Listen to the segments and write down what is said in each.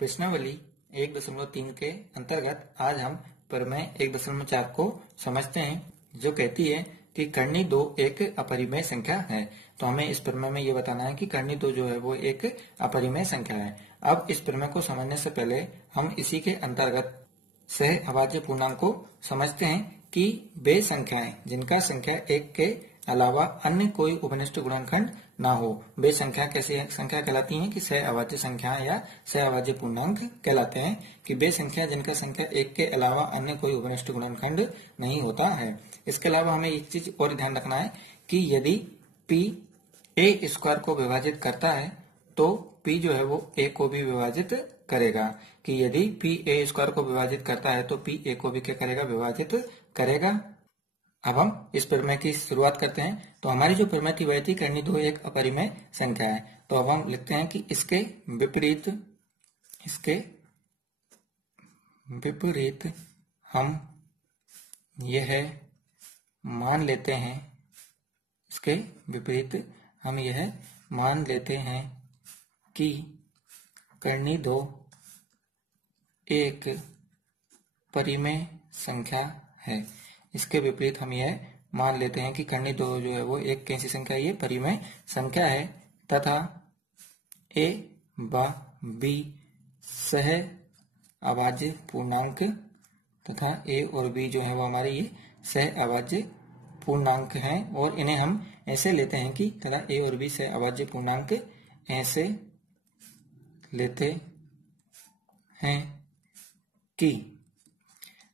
प्रश्नावली 1.3 के अंतर्गत आज हम प्रमेय 1.4 को समझते हैं, जो कहती है कि कर्णी दो एक अपरिमेय संख्या है। तो हमें इस प्रमेय में ये बताना है कि कर्णी दो जो है वो एक अपरिमेय संख्या है। अब इस प्रमेय को समझने से पहले हम इसी के अंतर्गत सह अभाज्य पूर्णांक को समझते हैं कि वे संख्याएं जिनका संख्या एक के अलावा अन्य कोई उपनिष्ठ गुणनखंड ना हो, वे संख्या कैसी संख्या कहलाती हैं कि सह अभाज्य संख्या या सह अभाज्य पूर्णांक कहलाते हैं। कि वे संख्या जिनका संख्या एक के अलावा अन्य कोई उपनिष्ठ गुणनखंड नहीं होता है। इसके अलावा हमें एक चीज और ध्यान रखना है कि यदि p a स्क्वायर को विभाजित करता है तो p जो है वो a को भी विभाजित करेगा। कि यदि p a स्क्वायर को विभाजित करता है तो p a को भी क्या करेगा, विभाजित करेगा। अब हम इस प्रमेय की शुरुआत करते हैं। तो हमारी जो प्रमेय थी वह थी कर्णी दो एक अपरिमेय संख्या है। तो अब हम लिखते हैं कि इसके विपरीत हम यह मान लेते हैं, इसके विपरीत हम यह मान लेते हैं कि कर्णी दो एक परिमेय संख्या है। इसके विपरीत हम यह मान लेते हैं कि कर्णी दो जो है वो एक कैसी संख्या है, ये परिमेय संख्या है तथा a व b सह अभाज्य पूर्णांक तथा a और b जो है वो हमारे ये सह अभाज्य पूर्णांक हैं। और इन्हें हम ऐसे लेते हैं कि तथा a और b सह अभाज्य पूर्णांक ऐसे लेते हैं कि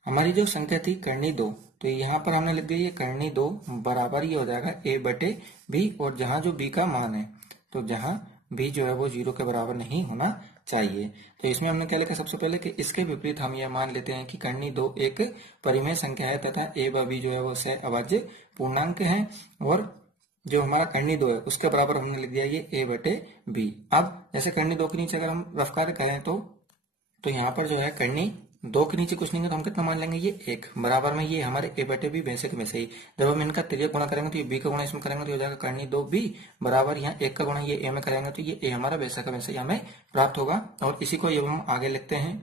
हमारी जो संख्या थी कर्णी दो, तो यहाँ पर हमने लिख दिया ये कर्णी दो बराबर ये हो जाएगा a बटे b, और जहां जो b का मान है तो जहां b जो है वो 0 के बराबर नहीं होना चाहिए। तो इसमें हमने क्या लिखा सबसे पहले कि इसके विपरीत हम यह मान लेते हैं कि कर्णी दो एक परिमेय संख्या है तथा a व b जो है वो सह अभाज्य पूर्णांक है। और जो हमारा कर्णी दो है उसके बराबर हमने लिख दिया ये a बटे b। अब जैसे कर्णी दो के नीचे अगर हम रफ कार्य करें तो यहाँ पर जो है कर्णी दो के नीचे कुछ नहीं है तो हम कितना मान लेंगे, ये एक बराबर में ये हमारे a बटे बी वैसे के वैसे ही। जब हम इनका तिर्यक गुणा करेंगे तो ये b का गुणा इसमें करेंगे तो हो जाएगा कर्णी दो b बराबर यहाँ एक का गुणा ये a में करेंगे तो ये a हमारा वैसा का वैसे ही हमें प्राप्त होगा। और इसी को जब हम आगे लिखते हैं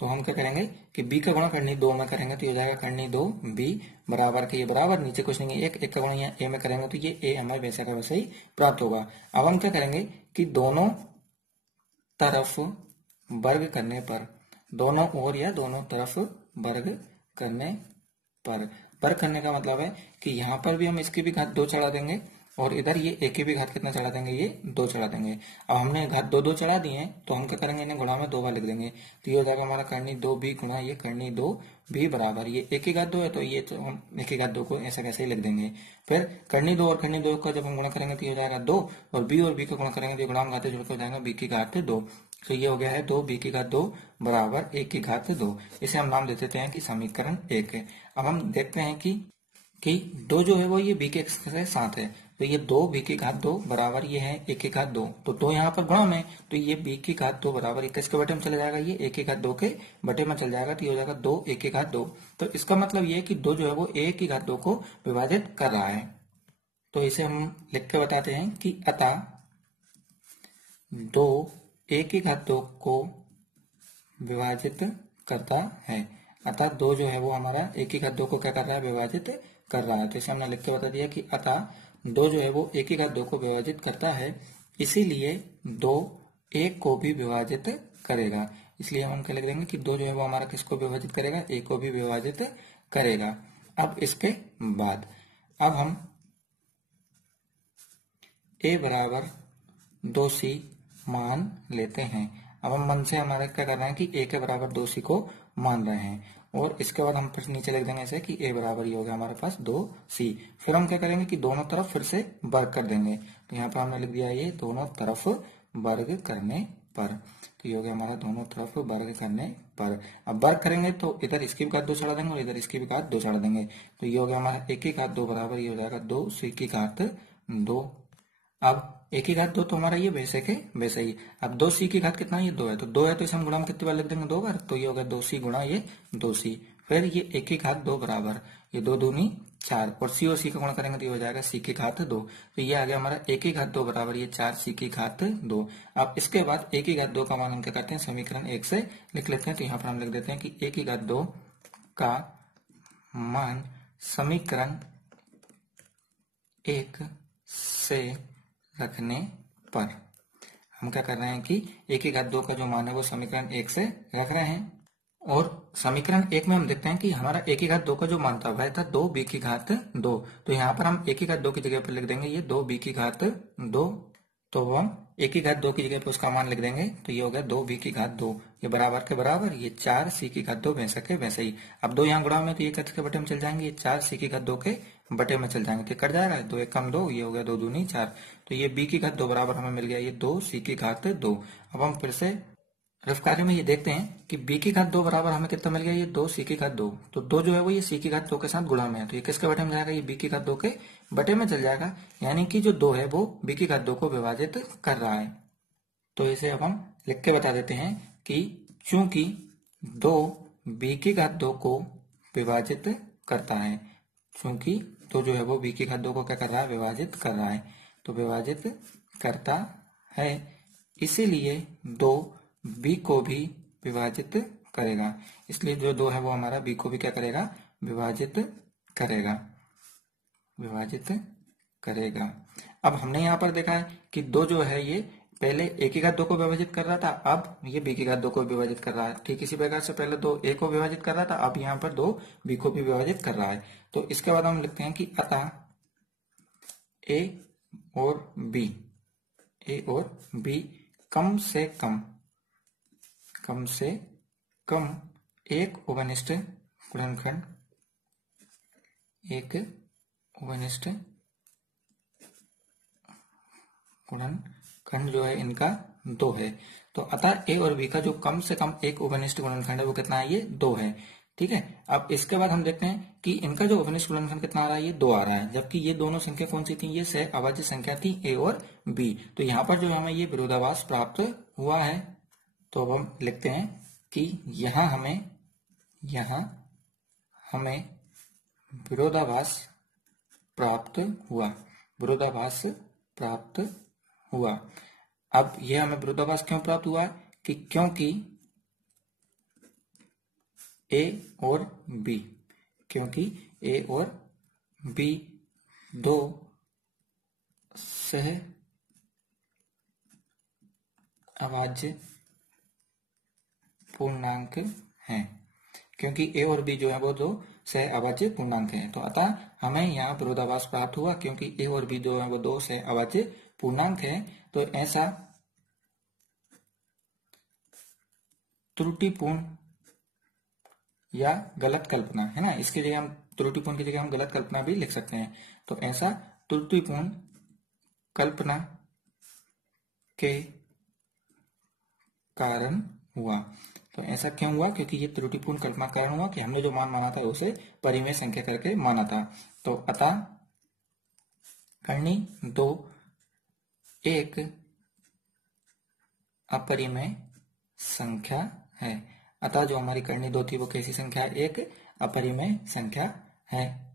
तो हम क्या करेंगे कि b का गुणा कर्णी दो में करेंगे तो हो जाएगा कर्णी दो b बराबर के ये बराबर नीचे कुछ नहीं है एक का गुणा यहाँ a में करेंगे तो ये a हमारे वैसा का वैसे ही प्राप्त होगा। अब हम क्या करेंगे कि दोनों तरफ वर्ग करने पर, दोनों ओर या दोनों तरफ वर्ग करने पर, वर्ग करने का मतलब है कि यहाँ पर भी हम इसकी भी घात दो चढ़ा देंगे और इधर ये एक की भी घात कितना चढ़ा देंगे, ये दो चढ़ा देंगे। अब हमने घात दो दो चढ़ा दिए हैं तो हम क्या करेंगे, इन्हें गुणा में दो बार लिख देंगे तो ये हो जाएगा हमारा कर्णी दो b गुणा ये कर्णी दो b बराबर ये एक की घात दो है तो ये तो हम एक की घात दो को ऐसा कैसे ही लिख देंगे। फिर कर्णी दो और कर्णी दो का जब हम गुणा करेंगे तो ये हो जाएगा दो, और b का गुणा करेंगे तो गुणा घाते जुड़कर हो जाएगा b की घात दो। तो ये हो गया है दो b की घात दो बराबर एक की घात दो। इसे हम नाम दे देते हैं कि समीकरण एक है। अब हम देखते हैं कि दो जो है वो ये b के से साथ है तो ये दो b की घात दो बराबर ये है एक की घात दो, तो दो यहाँ पर गुणा में तो ये b की घात दो बराबर किसके बटे में चला जाएगा, ये एक की घात दो के बटे में चल जाएगा तो ये हो जाएगा दो एक की घात दो। तो इसका मतलब ये है कि दो जो है वो एक की घात दो को विभाजित कर रहा है। तो इसे हम लिख के बताते हैं कि अतः दो एक की घात दो को विभाजित करता है। अतः दो जो है वो हमारा एक की घात दो को क्या कर रहा है, विभाजित कर रहा है। तो इसे हमने लिख के बता दिया कि अतः दो जो है वो एक की घात दो को विभाजित करता है, इसीलिए दो एक को भी विभाजित करेगा। इसलिए हम क्या लिख देंगे कि दो जो है वो हमारा किसको विभाजित करेगा, एक को भी विभाजित करेगा। अब इसके बाद अब हम a बराबर 2c मान लेते हैं। अब हम मन से हमारे क्या कर रहे हैं कि a के बराबर 2c को मान रहे हैं, और इसके बाद हम फिर नीचे लिख देंगे ऐसे कि a बराबर ये हो गया हमारे पास 2c। फिर हम क्या करेंगे कि दोनों तरफ फिर से वर्ग कर देंगे। तो यहाँ पर हमने लिख दिया ये दोनों तरफ वर्ग करने पर, तो ये हो गया हमारा दोनों तरफ वर्ग करने पर। अब वर्ग करेंगे तो इधर इसकी भी घात दो चढ़ा देंगे और इधर इसकी भी घात दो चढ़ा देंगे तो ये हो गया हमारा एक की घात दो बराबर ये हो जाएगा 2c की घात दो। अब एक की घात दो तो हमारा ये वैसे के वैसे ही। अब 2c की घात कितना, ये दो है तो दो है तो इसे हम गुणा में कितनी बार लिख देंगे, दो बार। तो ये होगा 2c गुणा ये 2c। फिर ये एक की घात दो बराबर ये दो दूनी 4 और सी और सी का गुणा करेंगे तो ये हो जाएगा सी की घात 2। तो ये आ गया हमारा ए की घात 2 बराबर ये 4 सी की घात 2। अब इसके बाद ए की घात 2 का मान हम क्या करते हैं, समीकरण 1 से लिख लेते हैं। तो यहाँ पर हम लिख देते हैं कि ए की घात 2 का मान समीकरण 1 से रखने पर हम क्या कर रहे हैं कि ए की घात 2 का जो मान है वो समीकरण 1 से रख रहे हैं। और समीकरण 1 में हम देखते हैं कि हमारा ए की घात 2 का जो मान था वह था 2b की घात 2। तो यहाँ पर हम ए की घात 2 की जगह पर लिख देंगे ये 2b की घात 2। तो हम ए की घात 2 की जगह पर उसका मान लिख देंगे तो ये हो गया 2b की घात 2। ये बराबर के बराबर ये 4c की घात 2 वैसे के वैसे ही। अब 2 यहाँ गुणा में तो ये कट के बटे में चल जाएंगे, ये 4c की घात 2 के बटे में चल जाएंगे तो कट जाएगा, 2 1 कम 2, ये हो गया 2 दूनी 4। तो ये b की घात 2 बराबर हमें मिल गया ये 2c की घात 2। अब हम फिर से रफ कार्य में ये देखते हैं कि b की घात 2 बराबर हमें कितना मिल गया, ये 2c की घात 2। तो 2 जो है वो ये c की घात 2 के साथ गुणा में है तो ये किसके बटे में जाएगा, ये b की घात 2 के बटे में चल जाएगा। यानी कि जो 2 है वो b की घात 2 को विभाजित कर रहा है। तो इसे अब हम लिख के बता देते हैं कि चूंकि 2 b की घात 2 को विभाजित करता है, चूंकि 2 जो है वो b की घात 2 को क्या कर रहा है, विभाजित कर रहा है। तो विभाजित करता है इसीलिए 2 b को भी विभाजित करेगा। इसलिए जो 2 है वो हमारा b को भी क्या करेगा, विभाजित करेगा, विभाजित करेगा। अब हमने यहाँ पर देखा है कि 2 जो है ये पहले a की घात 2 को विभाजित कर रहा था, अब ये b की घात 2 को विभाजित कर रहा है। ठीक इसी प्रकार से पहले 2 a को विभाजित कर रहा था, अब यहाँ पर 2 b को भी विभाजित कर रहा है। तो इसके बाद हम लिखते हैं कि अतः a और b कम से कम एक उपनिष्ठ गुणनखंड, एक उपनिष्ठ गुणनखंड जो है इनका 2 है। तो अतः ए और बी का जो कम से कम एक उपनिष्ठ गुणनखंड है वो कितना है, ये 2 है। ठीक है, अब इसके बाद हम देखते हैं कि इनका जो उपनिष्ठ गुणनखंड कितना आ रहा है, ये 2 आ रहा है। जबकि ये दोनों संख्या कौन सी थी, ये सह अभाज्य संख्या थी ए और बी। तो यहाँ पर जो हमें ये विरोधाभास प्राप्त हुआ है। तो अब हम लिखते हैं कि यहाँ हमें विरोधाभास प्राप्त हुआ, विरोधाभास प्राप्त हुआ। अब यह हमें विरोधाभास क्यों प्राप्त हुआ कि क्योंकि ए और बी, क्योंकि ए और बी 2 सह अभाज्य पूर्णांक हैं, क्योंकि ए और बी जो है वो 2 सह अभाज्य पूर्णांक हैं। तो अतः हमें यहाँ विरोधाभास प्राप्त हुआ क्योंकि ए और बी जो है वो 2 सह अभाज्य पूर्णांक है। तो ऐसा त्रुटिपूर्ण या गलत कल्पना है ना, इसकी जगह हम त्रुटिपूर्ण की जगह हम गलत कल्पना भी लिख सकते हैं। तो ऐसा त्रुटिपूर्ण कल्पना के कारण हुआ। तो ऐसा क्यों हुआ, क्योंकि ये त्रुटिपूर्ण कल्पना के कारण हुआ कि हमने जो मान माना था उसे परिमेय संख्या करके माना था। तो अतः करनी 2 एक अपरिमेय संख्या है। अतः जो हमारी करनी 2 थी वो कैसी संख्या है, एक अपरिमेय संख्या है।